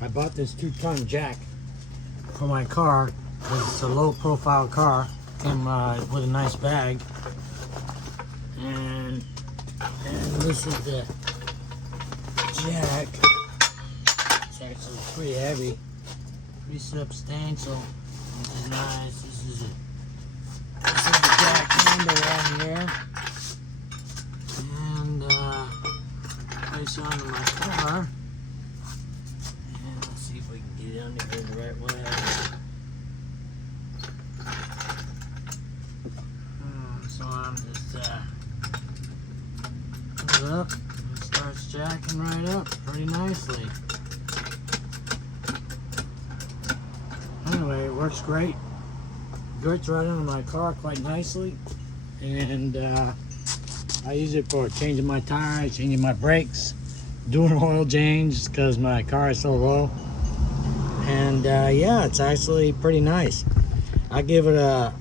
I bought this 2-ton jack for my car because it's a low-profile car. Came with a nice bag, and this is the jack. It's actually pretty heavy, pretty substantial, which is nice. This is the jack handle right here, and place it onto my car. And let's see if we can get it under here the right way. So I'm just put it up, and it starts jacking right up pretty nicely. Anyway, it works great. Grips right under my car quite nicely, and I use it for changing my tires, changing my brakes, doing oil change because my car is so low. And yeah, it's actually pretty nice. I give it a